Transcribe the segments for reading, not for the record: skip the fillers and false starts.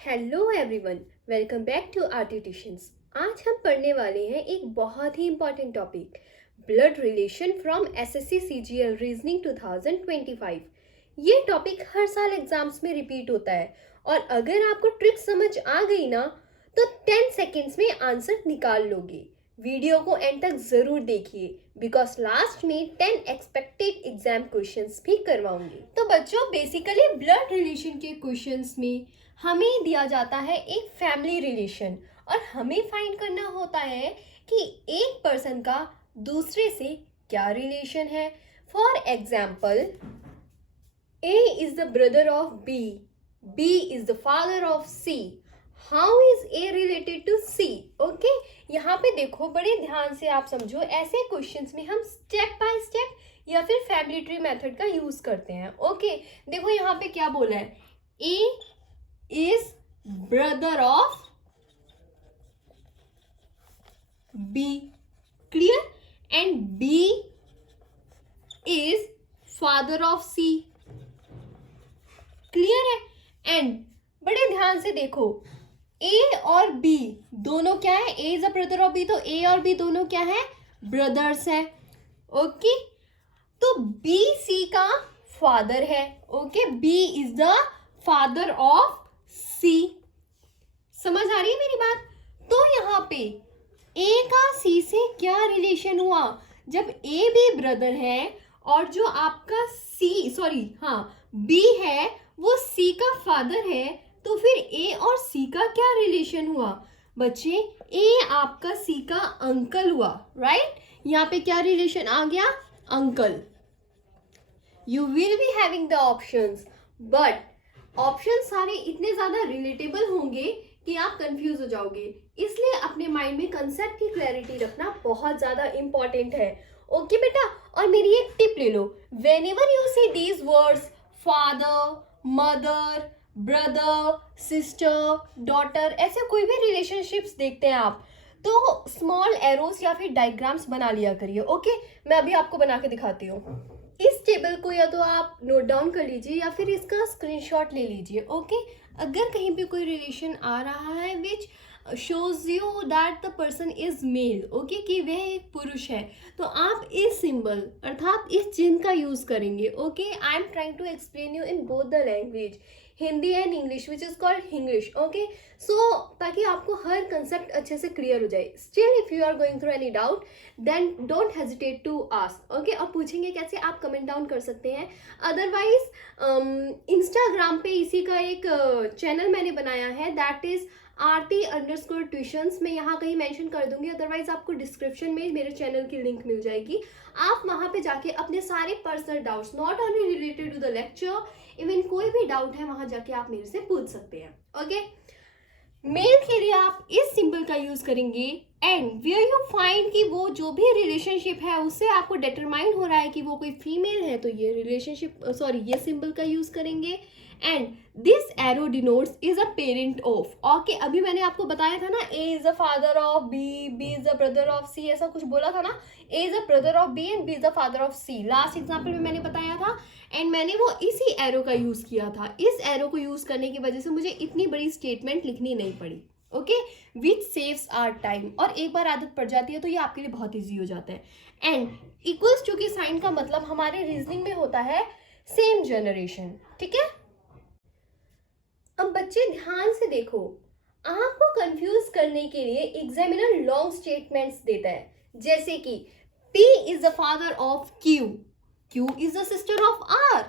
Hello everyone, welcome back to RT tuitions. आज हम पढ़ने वाले हैं एक बहुत ही important topic, blood relation from SSC CGL reasoning 2025। ये टॉपिक हर साल एग्जाम्स में रिपीट होता है और अगर आपको ट्रिक समझ आ गई ना तो 10 सेकेंड्स में आंसर निकाल लोगे। वीडियो को एंड तक जरूर देखिए बिकॉज लास्ट में 10 एक्सपेक्टेड एग्जाम क्वेश्चंस भी करवाऊंगी। तो बच्चों, बेसिकली ब्लड रिलेशन के क्वेश्चंस में हमें दिया जाता है एक फैमिली रिलेशन और हमें फाइंड करना होता है कि एक पर्सन का दूसरे से क्या रिलेशन है। For example, A is the brother of B, B is the father of C, how is A related to C. Okay, यहाँ पे देखो, बड़े ध्यान से आप समझो। ऐसे क्वेश्चंस में हम स्टेप बाय स्टेप या फिर फैमिली ट्री मेथड का यूज करते हैं। ओके, देखो यहाँ पे क्या बोला है, ए is brother of B, clear, and B is father of C, clear है। and बड़े ध्यान से देखो, A और B दोनों क्या है, A is a brother of B, तो A और B दोनों क्या है, ब्रदर्स है। ओके, तो B C का फादर है। Okay, B is the father of C। समझ आ रही है मेरी बात? तो यहाँ पे A का C से क्या रिलेशन हुआ? जब A भी ब्रदर है और जो आपका B है वो C का फादर है, तो फिर A और C का क्या रिलेशन हुआ बच्चे? A आपका C का अंकल हुआ, राइट? यहाँ पे क्या रिलेशन आ गया? Uncle. You will be having the options, but option सारे इतने ज्यादा रिलेटेबल होंगे कि आप कंफ्यूज हो जाओगे, इसलिए अपने माइंड में कंसेप्ट की क्लैरिटी रखना बहुत ज्यादा इंपॉर्टेंट है। ओके बेटा, और मेरी एक टिप ले लो, whenever you see these words, father, mother, brother, sister, daughter, ऐसे कोई भी रिलेशनशिप्स देखते हैं आप, तो स्मॉल एरोस या फिर डायग्राम्स बना लिया करिए। ओके, मैं अभी आपको बना के दिखाती हूँ। इस टेबल को या तो आप नोट डाउन कर लीजिए या फिर इसका स्क्रीनशॉट ले लीजिए। ओके, अगर कहीं पे कोई रिलेशन आ रहा है which shows you that the person is male, okay, कि वह एक पुरुष है, तो आप इस सिंबल अर्थात इस चिन्ह का यूज करेंगे। Okay, I am trying to explain you in both the language, Hindi and English, which is called English. Okay, so ताकि आपको हर कंसेप्ट अच्छे से क्लियर हो जाए। Still if you are going through any doubt then don't hesitate to ask. Okay, और पूछेंगे कैसे, आप कमेंट डाउन कर सकते हैं। अदरवाइज इंस्टाग्राम पे इसी का एक चैनल मैंने बनाया है, दैट इज RT_ट्यूशंस। मैं यहाँ कहीं मेंशन कर दूंगी, अदरवाइज आपको डिस्क्रिप्शन में मेरे चैनल की लिंक मिल जाएगी। आप वहाँ पे जाके अपने सारे personal doubts, not only related to the lecture, even कोई भी डाउट है वहाँ जाके आप मेरे से पूछ सकते हैं। ओके, मेल के लिए आप इस सिंबल का यूज करेंगे एंड वेयर यू फाइंड कि वो जो भी रिलेशनशिप है उससे आपको डिटरमाइन हो रहा है कि वो कोई फीमेल है, तो ये ये सिंबल का यूज करेंगे। And this arrow denotes is a parent of. Okay, अभी मैंने आपको बताया था ना, A is the father of B, B is the brother of C, ऐसा कुछ बोला था ना, A is the brother of B and B is the father of C, last example में मैंने बताया था। एंड मैंने वो इसी एरो का यूज किया था। इस एरो को यूज करने की वजह से मुझे इतनी बड़ी स्टेटमेंट लिखनी नहीं पड़ी। Okay, which saves our time, और एक बार आदत पड़ जाती है तो ये आपके लिए बहुत ईजी हो जाता है। एंड इक्वल्स टू के साइन का मतलब हमारे रीजनिंग में होता है सेम जनरेशन, ठीक है। अब बच्चे ध्यान से देखो, आपको कंफ्यूज करने के लिए एग्जामिनर लॉन्ग स्टेटमेंट्स देता है, जैसे कि P is the father of Q, Q is the sister of R,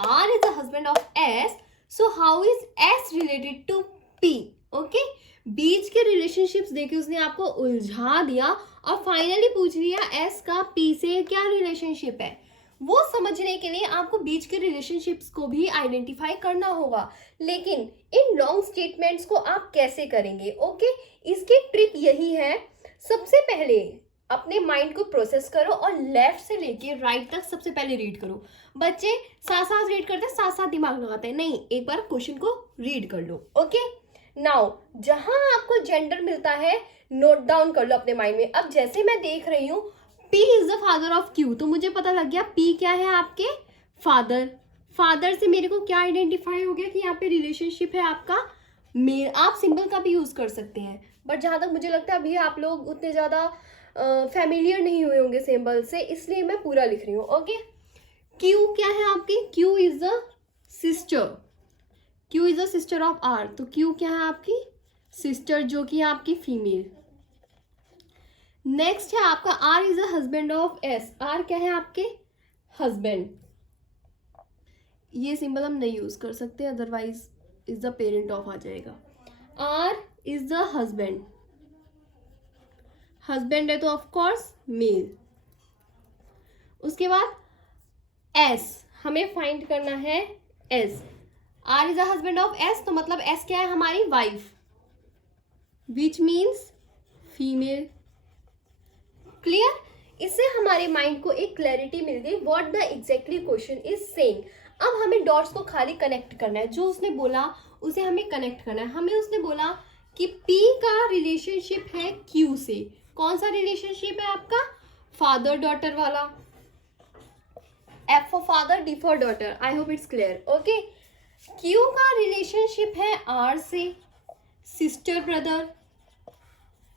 R is the husband of S, so how is S related to P? Okay, बीच के रिलेशनशिप्स देके उसने आपको उलझा दिया और फाइनली पूछ लिया S का P से क्या रिलेशनशिप है। वो समझने के लिए आपको बीच के रिलेशनशिप्स को भी आइडेंटिफाई करना होगा, लेकिन इन लॉन्ग स्टेटमेंट्स को आप कैसे करेंगे? ओके, इसकी ट्रिक यही है, सबसे पहले अपने माइंड को प्रोसेस करो और लेफ्ट से लेके राइट तक सबसे पहले रीड करो। बच्चे साथ साथ रीड करते हैं, साथ साथ दिमाग लगाते हैं, नहीं, एक बार क्वेश्चन को रीड कर लो। ओके, नाउ जहां आपको जेंडर मिलता है नोट डाउन कर लो अपने माइंड में। अब जैसे मैं देख रही हूँ P is the father of Q, तो मुझे पता लग गया P क्या है, आपके फादर। फादर से मेरे को क्या आइडेंटिफाई हो गया कि यहाँ पे रिलेशनशिप है आपका मेल, आप सिंबल का भी यूज़ कर सकते हैं, बट जहाँ तक मुझे लगता है अभी आप लोग उतने ज़्यादा फैमिलियर नहीं हुए होंगे सिंबल से, इसलिए मैं पूरा लिख रही हूँ। ओके, क्यू क्या है आपकी? Q is the sister, Q is the sister of R, तो क्यू क्या है आपकी? सिस्टर, जो कि है आपकी फीमेल। नेक्स्ट है आपका R is the husband of S, R क्या है आपके? हस्बैंड। ये सिंबल हम नहीं यूज कर सकते, otherwise is the parent of आ जाएगा। R is the husband, husband है तो ऑफ कोर्स मेल। उसके बाद एस, हमें फाइंड करना है S. R is the husband of S, तो मतलब एस क्या है? हमारी wife, which means female. Clear? इससे हमारे माइंड को एक क्लैरिटी मिल गई what the exactly question is saying. अब हमें डॉट्स को खाली कनेक्ट करना है, जो उसने बोला उसे हमें कनेक्ट करना है। हमें उसने बोला कि P का रिलेशनशिप है Q से। कौन सा रिलेशनशिप है आपका? फादर डॉटर वाला। F for father, D for daughter. I hope it's clear. Okay, Q का रिलेशनशिप है R से, सिस्टर ब्रदर।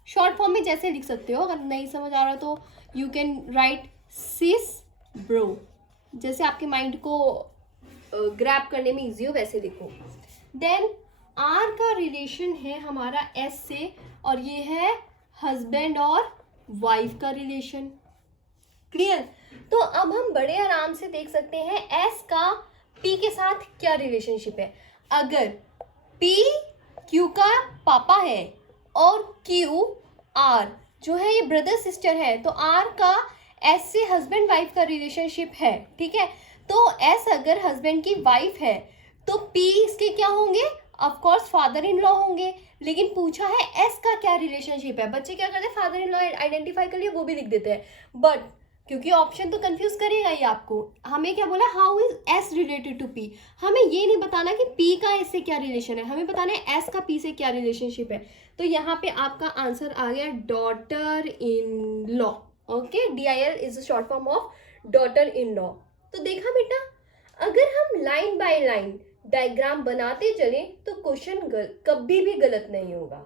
शॉर्ट फॉर्म में जैसे लिख सकते हो, अगर नहीं समझ आ रहा तो you can write sis bro, जैसे आपके माइंड को ग्रैब करने में इजी हो वैसे लिखो। देन आर का रिलेशन है हमारा एस से, और ये है हस्बैंड और वाइफ का रिलेशन। क्लियर? तो अब हम बड़े आराम से देख सकते हैं एस का पी के साथ क्या रिलेशनशिप है। अगर पी क्यू का पापा है और क्यू आर जो है ये ब्रदर सिस्टर है, तो आर का एस से हस्बैंड वाइफ का रिलेशनशिप है। ठीक है, तो एस अगर हस्बैंड की वाइफ है तो पी इसके क्या होंगे? Of course father in law होंगे। लेकिन पूछा है एस का क्या रिलेशनशिप है। बच्चे क्या करते हैं? फादर इन लॉ आइडेंटिफाई कर लिया, वो भी लिख देते हैं, बट क्योंकि ऑप्शन तो कंफ्यूज करेगा ही आपको। हमें क्या बोला? How is S related to P. हमें ये नहीं बताना कि पी का एस से क्या रिलेशन है, हमें बताना है एस का पी से क्या रिलेशनशिप है। तो यहाँ पे आपका आंसर आ गया daughter in law. Okay, DIL is short form of daughter in law. तो देखा बेटा, अगर हम लाइन बाय लाइन डायग्राम बनाते चले तो क्वेश्चन कभी भी गलत नहीं होगा।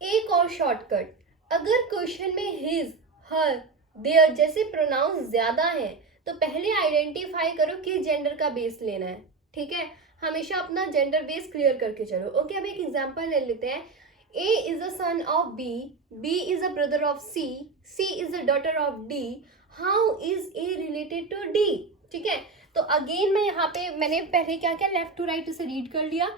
एक और शॉर्टकट, अगर क्वेश्चन में हिज, हर, देयर जैसे प्रोनाउंस ज्यादा हैं तो पहले आइडेंटिफाई करो किस जेंडर का बेस लेना है। ठीक है, हमेशा अपना जेंडर बेस क्लियर करके चलो। ओके, अब एक एग्जांपल ले लेते हैं। A is the son of B, B is the brother of C, C is the daughter of D. How is A related to D? ठीक है, तो अगेन मैं यहाँ पे मैंने पहले क्या किया, लेफ्ट टू राइट से रीड कर लिया।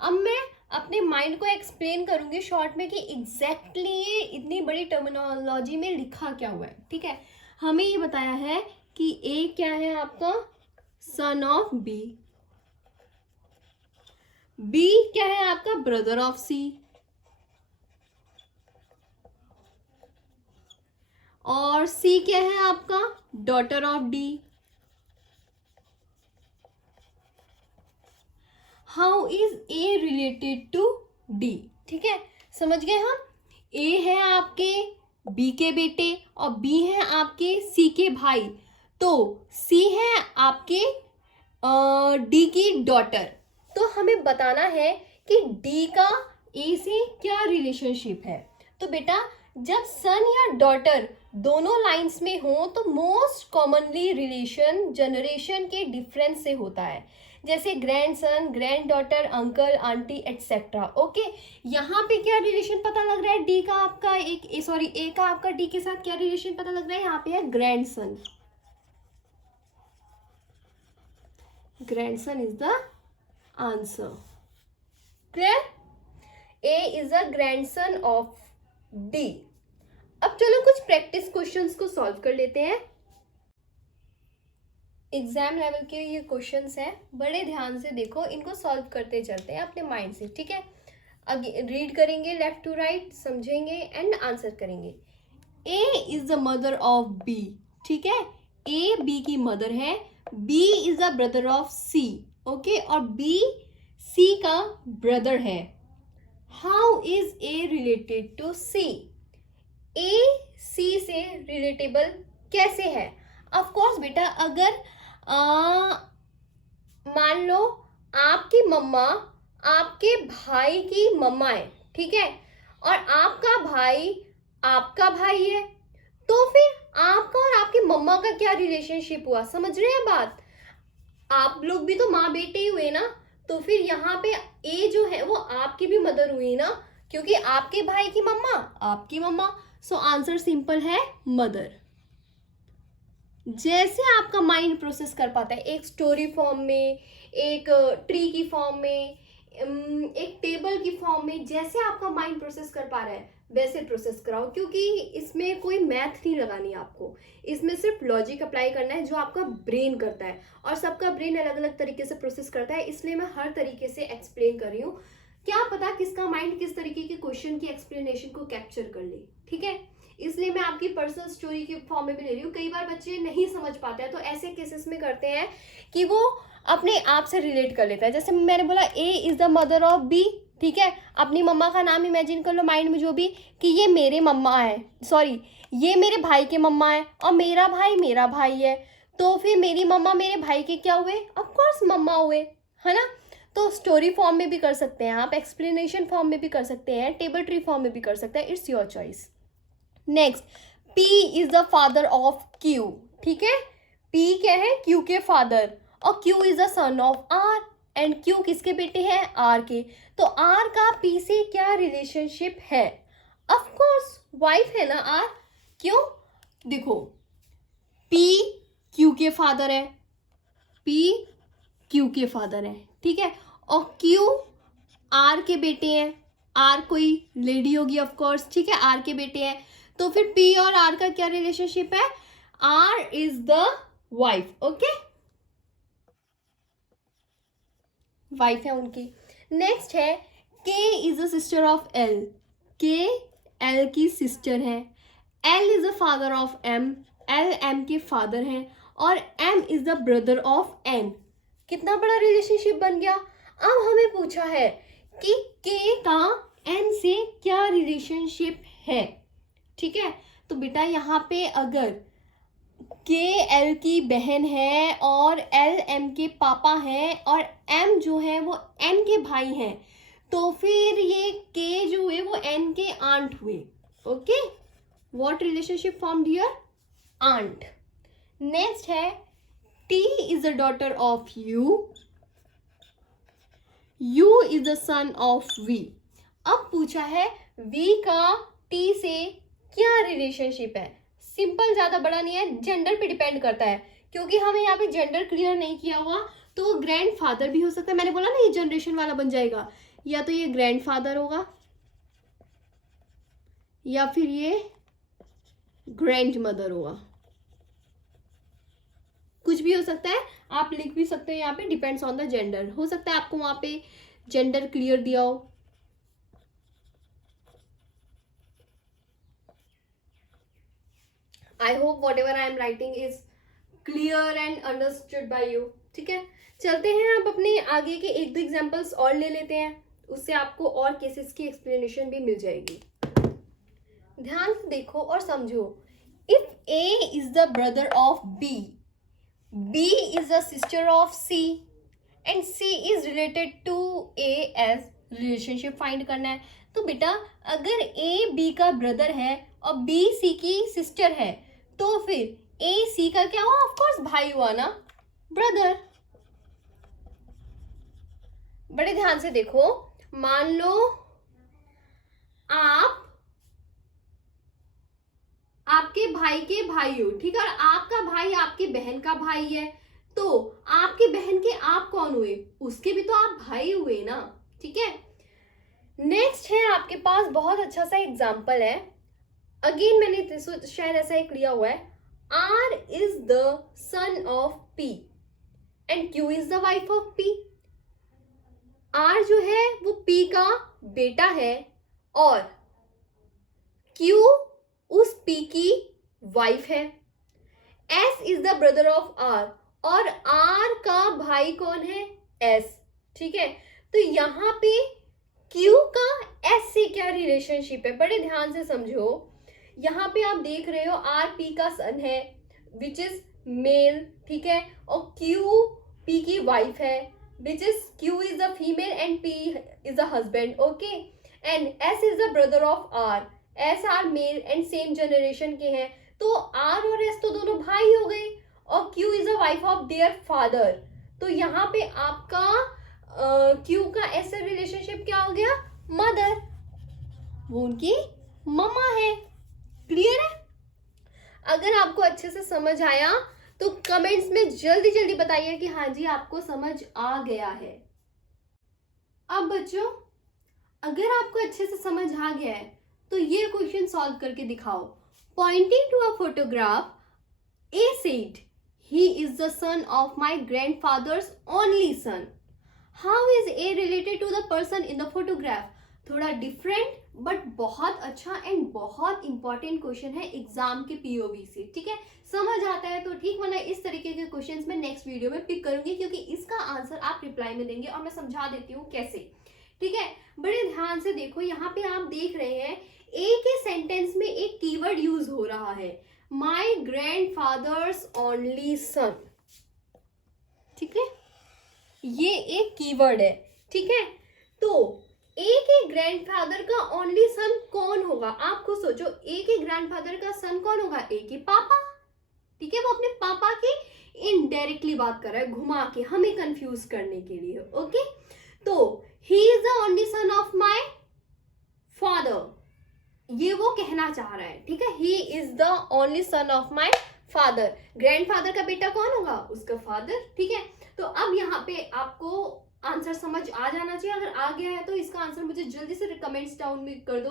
अब मैं अपने माइंड को एक्सप्लेन करूंगी शॉर्ट में कि एग्जैक्टली ये इतनी बड़ी टर्मिनोलॉजी में लिखा क्या हुआ है। ठीक है, हमें ये बताया है कि ए क्या है आपका? सन ऑफ बी, बी क्या है आपका? ब्रदर ऑफ सी, और सी क्या है आपका? Daughter of D. How is A related to D? ठीक है, समझ गए हम? ए है आपके बी के बेटे और बी है आपके सी के भाई, तो सी है आपके डी की डॉटर। तो हमें बताना है कि डी का ए से क्या रिलेशनशिप है। तो बेटा, जब सन या डॉटर दोनों लाइंस में हो तो मोस्ट कॉमनली रिलेशन जनरेशन के डिफरेंस से होता है, जैसे grand son, grand daughter, uncle, aunty etcetera. Okay, यहाँ पे क्या रिलेशन पता लग रहा है? डी का आपका ए का आपका डी के साथ क्या रिलेशन पता लग रहा है? यहाँ पे है grand son, grand son is the answer. Clear? A is the grand son of D. अब चलो कुछ प्रैक्टिस क्वेश्चंस को सॉल्व कर लेते हैं। एग्जाम लेवल के ये क्वेश्चंस हैं, बड़े ध्यान से देखो, इनको सॉल्व करते चलते हैं अपने माइंड से। ठीक है, रीड करेंगे लेफ्ट टू राइट, समझेंगे एंड आंसर करेंगे। A is the mother of B. ठीक है, ए बी की मदर है, B is the brother of C. Okay, और बी सी का ब्रदर है। How is A related to C? A C से रिलेटेबल कैसे है? ऑफ कोर्स बेटा, अगर मान लो आपकी मम्मा आपके भाई की मम्मा है, ठीक है, और आपका भाई है, तो फिर आपका और आपकी मम्मा का क्या रिलेशनशिप हुआ? समझ रहे हैं बात? आप लोग भी तो माँ बेटे ही हुए ना, तो फिर यहाँ पे ए जो है वो आपकी भी मदर हुई ना, क्योंकि आपके भाई की मम्मा आपकी मम्मा। सो आंसर सिंपल है मदर। जैसे आपका माइंड प्रोसेस कर पाता है एक स्टोरी फॉर्म में, एक ट्री की फॉर्म में, एक टेबल की फॉर्म में, जैसे आपका माइंड प्रोसेस कर पा रहा है वैसे प्रोसेस कराओ, क्योंकि इसमें कोई मैथ नहीं लगानी आपको, इसमें सिर्फ लॉजिक अप्लाई करना है जो आपका ब्रेन करता है, और सबका ब्रेन अलग अलग तरीके से प्रोसेस करता है, इसलिए मैं हर तरीके से एक्सप्लेन कर रही हूँ। क्या पता किसका माइंड किस तरीके के क्वेश्चन की एक्सप्लेनेशन को कैप्चर कर ले, ठीक है, इसलिए मैं आपकी पर्सनल स्टोरी के फॉर्म में भी ले रही हूँ। कई बार बच्चे नहीं समझ पाते हैं, तो ऐसे केसेस में करते हैं कि वो अपने आप से रिलेट कर लेता है। जैसे मैंने बोला A is the mother of B, ठीक है, अपनी मम्मा का नाम इमेजिन कर लो माइंड में जो भी, कि ये मेरे मम्मा है, सॉरी ये मेरे भाई के मम्मा है, और मेरा भाई है, तो फिर मेरी मम्मा मेरे भाई के क्या हुए? ऑफकोर्स मम्मा हुए, है ना। तो स्टोरी फॉर्म में भी कर सकते हैं आप, एक्सप्लेनेशन फॉर्म में भी कर सकते हैं, टेबल ट्री फॉर्म में भी कर सकते हैं, it's your choice. Next, P is the father of Q, ठीक है, P क्या है? Q के फादर, और Q is the son of R, and Q किसके बेटे हैं? R के। तो R का P से क्या रिलेशनशिप है? ऑफ कोर्स वाइफ है ना R। क्यों? देखो P Q के फादर है, P Q के फादर है, ठीक है, और Q R के बेटे हैं, R कोई लेडी होगी ऑफ कोर्स, ठीक है, R के बेटे हैं, तो फिर P और R का क्या रिलेशनशिप है? R is the wife, okay, wife है उनकी। नेक्स्ट है K is the sister of L, K L की सिस्टर है, L is the father of M, L M के फादर हैं, और M is the brother of N। कितना बड़ा रिलेशनशिप बन गया। अब हमें पूछा है कि K का N से क्या रिलेशनशिप है, ठीक है, तो बेटा यहाँ पे अगर के एल की बहन है और एल एम के पापा हैं और एम जो है वो एन के भाई हैं, तो फिर ये के जो हुए वो एन के आंट हुए, okay, what relationship formed here? Aunt. Next है T is the daughter of U, U is the son of V. अब पूछा है वी का टी से क्या रिलेशनशिप है? सिंपल, ज्यादा बड़ा नहीं है, जेंडर पे डिपेंड करता है, क्योंकि हमें यहाँ पे जेंडर क्लियर नहीं किया हुआ, तो ग्रैंड फादर भी हो सकता है। मैंने बोला ना ये जनरेशन वाला बन जाएगा, या तो ये ग्रैंड फादर होगा या फिर ये ग्रैंड मदर होगा, कुछ भी हो सकता है, आप लिख भी सकते हो यहाँ पे, डिपेंड्स ऑन द जेंडर। हो सकता है आपको वहां पे जेंडर क्लियर दिया हो। I hope what ever I am writing is clear and understood by you, ठीक है। चलते हैं अब अपने आगे के एक दो एग्जांपल्स और ले लेते हैं, उससे आपको और केसेस की एक्सप्लेनेशन भी मिल जाएगी। ध्यान से देखो और समझो। If A is the brother of B, B is the sister of C, and C is related to A as relationship find करना है। तो बेटा अगर A B का ब्रदर है और B C की सिस्टर है, तो फिर A C का क्या हुआ? ऑफ कोर्स भाई हुआ ना, ब्रदर। बड़े ध्यान से देखो, मान लो आपके भाई के भाई हो, ठीक है, और आपका भाई आपकी बहन का भाई है, तो आपकी बहन के आप कौन हुए? उसके भी तो आप भाई हुए ना, ठीक है। नेक्स्ट है आपके पास बहुत अच्छा सा एग्जांपल है, अगेन मैंने शायद ऐसा एक लिया हुआ है, R is the son of P and Q is the wife of P। R जो है वो P का बेटा है और Q उस P की वाइफ है। S is the brother of R और R का भाई कौन है? S, ठीक है। तो यहाँ पे Q का S से क्या रिलेशनशिप है? बड़े ध्यान से समझो। यहाँ पे आप देख रहे हो R P का सन है विच इज मेल, ठीक है, और Q P की वाइफ है, which is Q is the female and P is the husband. Okay, and S is the brother of R. S are male and same generation के हैं, तो R और S तो दोनों भाई हो गए, और Q is the wife of their father. तो यहाँ पे आपका Q का S से रिलेशनशिप क्या हो गया? मदर, वो उनकी मम्मा है. क्लियर है? अगर आपको अच्छे से समझ आया तो कमेंट्स में जल्दी जल्दी बताइए कि हाँ जी आपको समझ आ गया है. अब बच्चों, अगर आपको अच्छे से समझ आ गया है तो ये क्वेश्चन सॉल्व करके दिखाओ. Pointing to a photograph, A said he is the son of my grandfather's only son. How is A related to the person in the photograph? थोड़ा डिफरेंट बट बहुत अच्छा एंड बहुत इंपॉर्टेंट क्वेश्चन है exam के POV से. ठीक है, समझ आता है तो ठीक, वरना इस तरीके के क्वेश्चंस मैं नेक्स्ट वीडियो में पिक करूंगी, क्योंकि इसका आंसर आप रिप्लाई में देंगे और मैं समझा देती हूँ कैसे. ठीक है, बड़े ध्यान से देखो. यहाँ पे आप देख रहे हैं ए के सेंटेंस में एक कीवर्ड यूज हो रहा है, माय ग्रैंडफादर्स ओनली सन. ठीक है, ये एक कीवर्ड है. ठीक है, तो ए के ग्रैंडफादर का ओनली सन कौन होगा? आप खुद सोचो, ए के ग्रैंडफादर का सन कौन होगा? ए के पापा. ठीक है, वो अपने पापा की इनडायरेक्टली बात कर रहा है, घुमा के हमें कंफ्यूज करने के लिए. ओके, तो ही is the only son of my father, ये वो कहना चाह रहा है. ठीक है, ही is the only son of my father. Grandfather का बेटा कौन होगा? उसका फादर. ठीक है, तो अब यहाँ पे आपको आंसर समझ आ जाना चाहिए. अगर आ गया है तो इसका आंसर मुझे जल्दी से कमेंट्स डाउन में कर दो.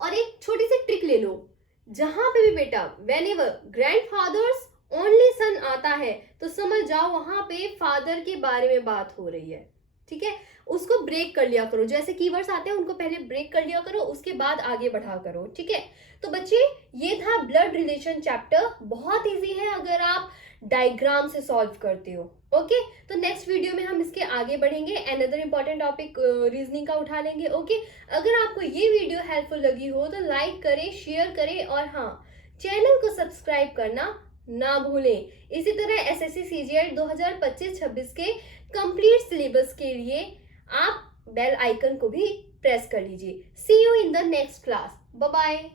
और एक छोटी सी ट्रिक ले लो, जहां पे भी बेटा व्हेनेवर ग्रैंडफादर्स ओनली सन आता है तो समझ जाओ वहां पे फादर के बारे में बात हो रही है. ठीक है, उसको ब्रेक कर लिया करो. जैसे कीवर्ड्स आते हैं उनको पहले ब्रेक कर लिया करो, उसके बाद आगे बढ़ा करो. ठीक है, तो बच्चे ये था ब्लड रिलेशन चैप्टर. बहुत इजी है अगर आप डायग्राम से सॉल्व करते हो. ओके, तो नेक्स्ट वीडियो में हम इसके आगे बढ़ेंगे, अनदर इंपॉर्टेंट टॉपिक रीजनिंग का उठा लेंगे. ओके, अगर आपको ये वीडियो हेल्पफुल लगी हो तो लाइक करें, शेयर करें, और हाँ, चैनल को सब्सक्राइब करना ना भूलें. इसी तरह एसएससी सीजीएल 2025-26 के कंप्लीट सिलेबस के लिए आप बेल आइकन को भी प्रेस कर लीजिए. See you in the next class. Bye bye.